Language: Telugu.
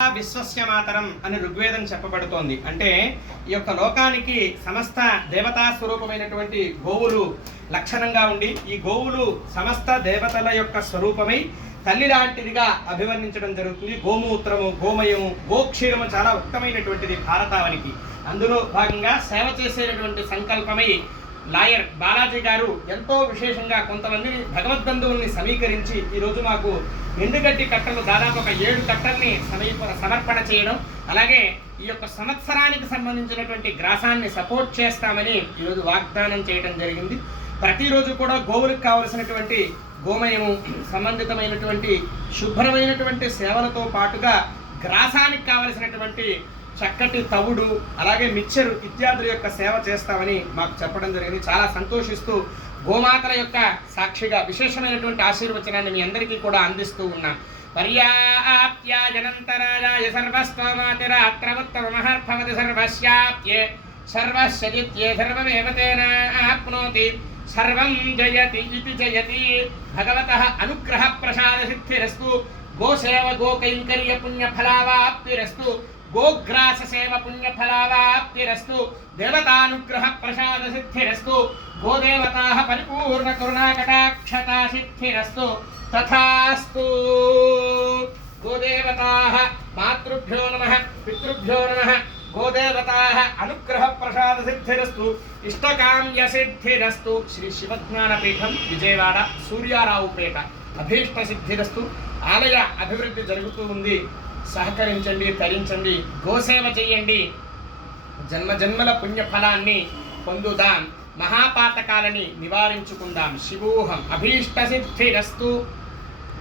విశ్వస్య మాతరం అని ఋగ్వేదం చెప్పబడుతోంది. అంటే ఈ యొక్క లోకానికి సమస్త దేవతా స్వరూపమైనటువంటి గోవులు లక్షణంగా ఉండి, ఈ గోవులు సమస్త దేవతల యొక్క స్వరూపమై తల్లి లాంటిదిగా అభివర్ణించడం జరుగుతుంది. గోమూత్రము, గోమయము, గోక్షీరము చాలా ఉత్తమైనటువంటిది భారతావనికి. అందులో భాగంగా సేవ చేసేటటువంటి సంకల్పమై లాయర్ బాలాజీ గారు ఎంతో విశేషంగా కొంతమందిని భగవద్బంధువుల్ని సమీకరించి ఈరోజు మాకు ఎండుగడ్డి కట్టలు దాదాపు ఒక 7 కట్టల్ని సమర్పణ చేయడం, అలాగే ఈ యొక్క సంవత్సరానికి సంబంధించినటువంటి గ్రాసాన్ని సపోర్ట్ చేస్తామని ఈరోజు వాగ్దానం చేయడం జరిగింది. ప్రతిరోజు కూడా గోవులకు కావలసినటువంటి గోమయము, సంబంధితమైనటువంటి శుభ్రమైనటువంటి సేవలతో పాటుగా గ్రాసానికి కావలసినటువంటి చక్కటి తవుడు, అలాగే మిక్చరు ఇత్యాదుల యొక్క సేవ చేస్తామని మాకు చెప్పడం జరిగింది. చాలా సంతోషిస్తూ గోమాతల యొక్క సాక్షిగా విశేషమైనటువంటి ఆశీర్వచనాన్ని మీ అందరికీ కూడా అందిస్తూ ఉన్నాం. పర్యాప్త్యాజనంతరాయ సర్వస్వమాతిరాత్రవత్తమహర్భవతి సర్వస్యాప్యే సర్వస్యజిత్యే సర్వమేవ తేనాప్నోతి సర్వం జయతి ఇతి జయతి. భగవతః అనుగ్రహ ప్రసాద సిద్ధిరస్తు. గోసేవ గోకైంకర్య పుణ్యఫలావాప్తిరస్తు. గోగ్రాస సేవ పుణ్యఫలావాప్తిరస్తు. దేవతానుగ్రహ ప్రసాద సిద్ధిరస్తు. గోదేవతాః పరిపూర్ణ కరుణాకటాక్షతా సిద్ధిరస్తు. తథాస్తు. గోదేవతాః మాతృభ్యో నమః, పితృభ్యో నమః. గోదేవతాః అనుగ్రహ ప్రసాద సిద్ధిరస్తు. ఇష్టకామ్య సిద్ధిరస్తు. శ్రీ శివజ్ఞానపీఠం, విజయవాడ, సూర్యారావుపేట. అభీష్ట సిద్ధిరస్తు. ఆలయ అభివృద్ధి జరుగుతూ ఉంది. సహకరించండి, తరించండి, గోసేవ చేయండి. జన్మజన్మల పుణ్యఫలాన్ని పొందుదాం. మహాపాతకాలని నివారించుకుందాం. శివోహం. అభీష్ట సిద్ధిరస్తు.